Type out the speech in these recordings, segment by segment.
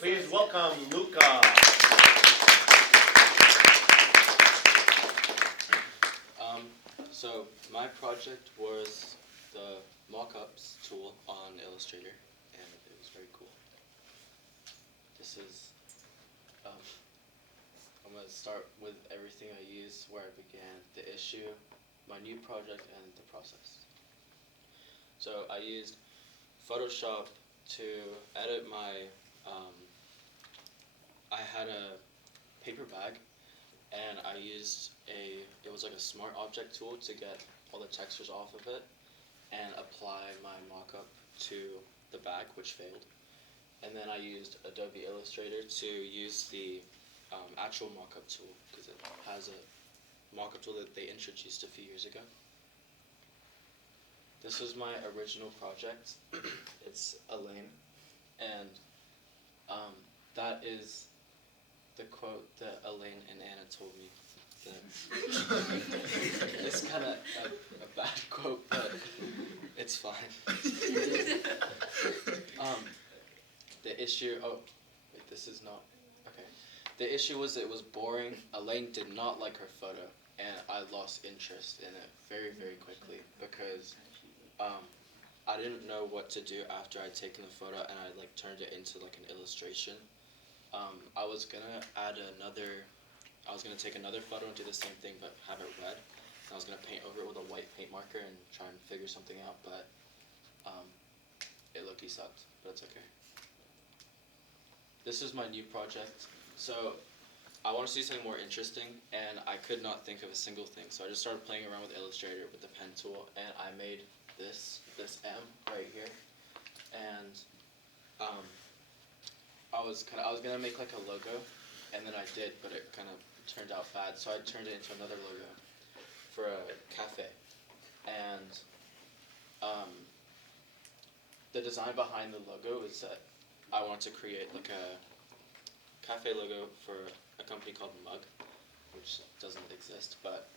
Please welcome Luca. So my project was the mockups tool on Illustrator, and it was very cool. This is, I'm going to start with everything I used, where I began, the issue, my new project, and the process. So I used Photoshop to edit my, I had a paper bag, and I used it was like a smart object tool to get all the textures off of it and apply my mockup to the bag, which failed. And then I used Adobe Illustrator to use the actual mockup tool, because it has a mockup tool that they introduced a few years ago. This was my original project. It's Elaine, and that is the quote that Elaine and Anna told me. It's kind of a bad quote, but it's fine. The issue, oh, wait, this is not, okay. The issue was it was boring. Elaine did not like her photo, and I lost interest in it very, very quickly, because I didn't know what to do after I'd taken the photo and I turned it into an illustration. I was gonna take another photo and do the same thing but have it red. And I was gonna paint over it with a white paint marker and try and figure something out, but it low-key sucked, but it's okay. This is my new project. So I wanted to do something more interesting, and I could not think of a single thing. So I just started playing around with Illustrator with the pen tool, and I made this M right here. And I was gonna make a logo, and then I did, but it kind of turned out bad. So I turned it into another logo for a cafe. And the design behind the logo is that I wanted to create a cafe logo for a company called Mug, which doesn't exist, but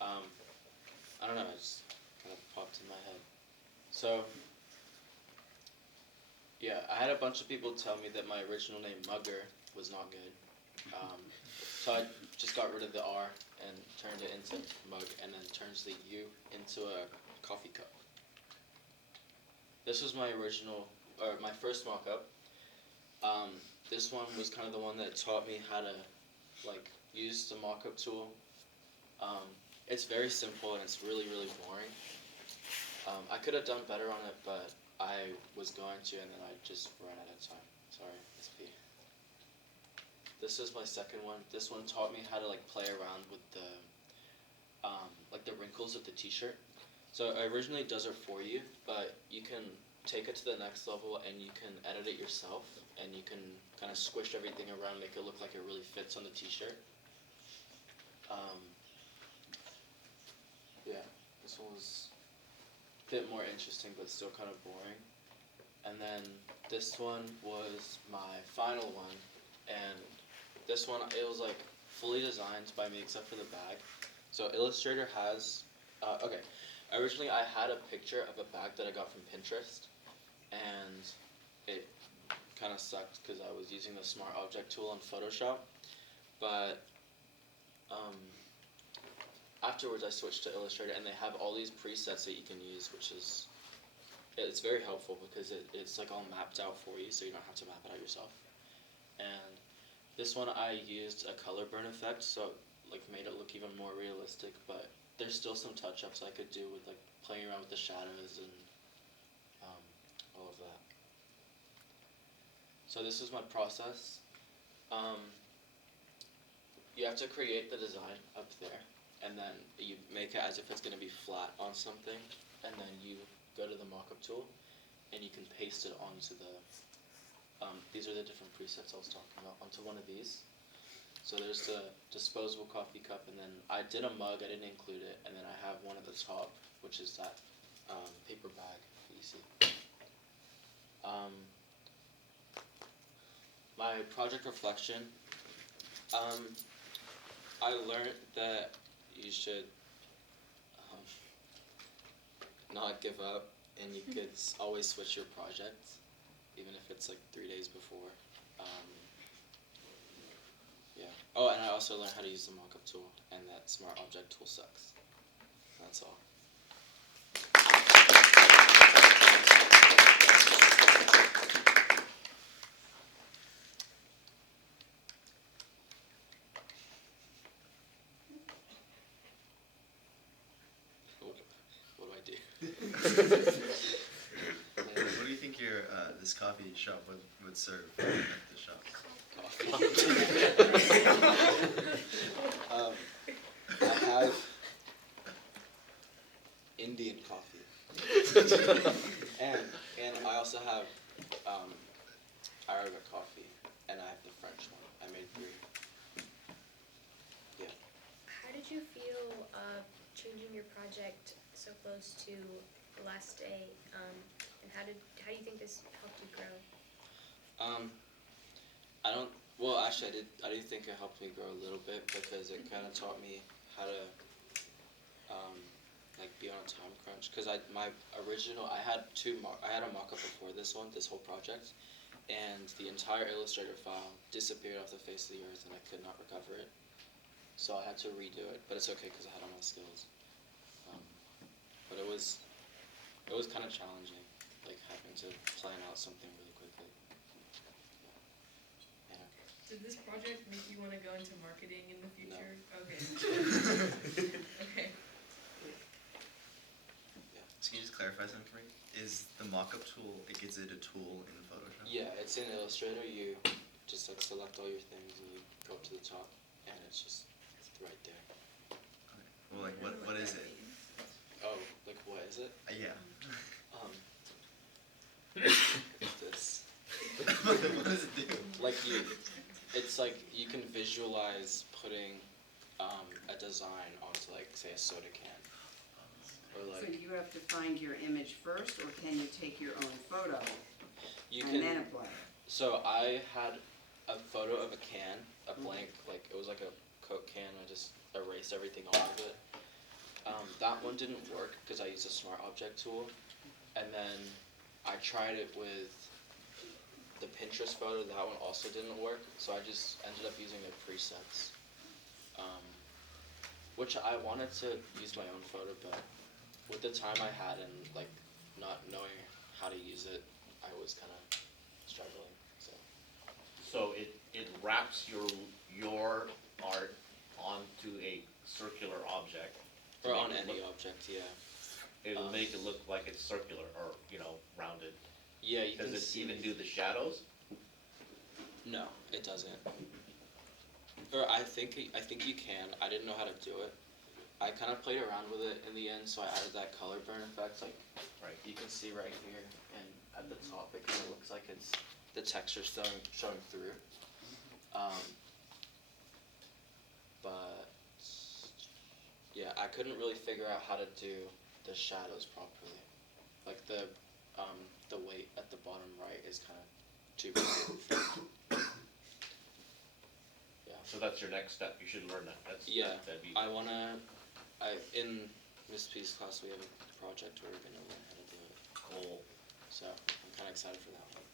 I don't know, it just kind of popped in my head. So yeah, I had a bunch of people tell me that my original name Mugger was not good. So I just got rid of the R and turned it into Mug, and then turns the U into a coffee cup. This was my my first mock-up. This one was kind of the one that taught me how to use the mock-up tool. It's very simple and it's really, really boring. I could have done better on it, but I was going to, and then I just ran out of time. Sorry, SP. This is my second one. This one taught me how to play around with the the wrinkles of the t-shirt. So it originally does it for you, but you can take it to the next level and you can edit it yourself, and you can kind of squish everything around, make it look like it really fits on the t-shirt. Yeah, this one was a bit more interesting, but still kind of boring. And then this one was my final one, and this one, it was fully designed by me except for the bag. So Illustrator has, okay, originally I had a picture of a bag that I got from Pinterest, and it kind of sucked because I was using the Smart Object tool on Photoshop, but afterwards I switched to Illustrator, and they have all these presets that you can use, which is, it's very helpful because it's all mapped out for you, so you don't have to map it out yourself. And this one I used a color burn effect, so made it look even more realistic, but there's still some touch-ups I could do with playing around with the shadows and all of that. So this is my process. You have to create the design up there, and then you make it as if it's going to be flat on something, and then you go to the mockup tool, and you can paste it onto the, these are the different presets I was talking about, onto one of these. So there's the disposable coffee cup, and then I did a mug, I didn't include it, and then I have one at the top, which is that paper bag that you see. My project reflection, I learned that you should not give up, and you could always switch your project, even if it's 3 days before. Yeah. Oh, and I also learned how to use the mockup tool, and that smart object tool sucks. That's all. What do I do? What do you think your this coffee shop would serve at the shop? Coffee. I have Indian coffee, and I also have Arabic coffee, and I have the French one. I made 3. Yeah. How did you feel changing your project so close to the last day, and how do you think this helped you grow? I don't. Well, actually, I do think it helped me grow a little bit because it kind of taught me how to, like, be on a time crunch. Because I had a mock-up before this whole project, and the entire Illustrator file disappeared off the face of the earth, and I could not recover it. So I had to redo it, but it's okay because I had all my skills. But it was kind of challenging, like having to plan out something really quickly. Yeah. Did this project make you want to go into marketing in the future? No. Okay. Okay. So can you just clarify something for me? Is the mockup tool, is it a tool in Photoshop? Yeah, it's in Illustrator. You just like select all your things and you go up to the top, and it's just right there. Okay. Well, like what is it? Oh, like what is it? Yeah. This. What does it do? Like it's like you can visualize putting a design onto, like, say, a soda can. Or So like you have to find your image first, or can you take your own photo you and can. then apply it? So I had a photo of a can, a blank, like it was like a Coke can. I just erased everything off of it. That one didn't work because I used a smart object tool, and then I tried it with the Pinterest photo. That one also didn't work, so I just ended up using the presets, which I wanted to use my own photo, but with the time I had and like not knowing how to use it, I was kind of struggling. So it wraps your art onto a circular object. to Or make on it any look- object, yeah. It'll make it look like it's circular or, rounded. Yeah, you can Does it see. even do the shadows? No, it doesn't. Or I think you can. I didn't know how to do it. I kind of played around with it in the end, so I added that color burn effect. Like, Right. you can see right here, and at the top, it kind of looks like it's the texture showing through. But yeah, I couldn't really figure out how to do the shadows properly. Like the weight at the bottom right is kind of too big. Yeah. So that's your next step. You should learn that. That'd be. In Miss P's class we have a project where we're gonna learn how to do it. Cool. So I'm kind of excited for that one.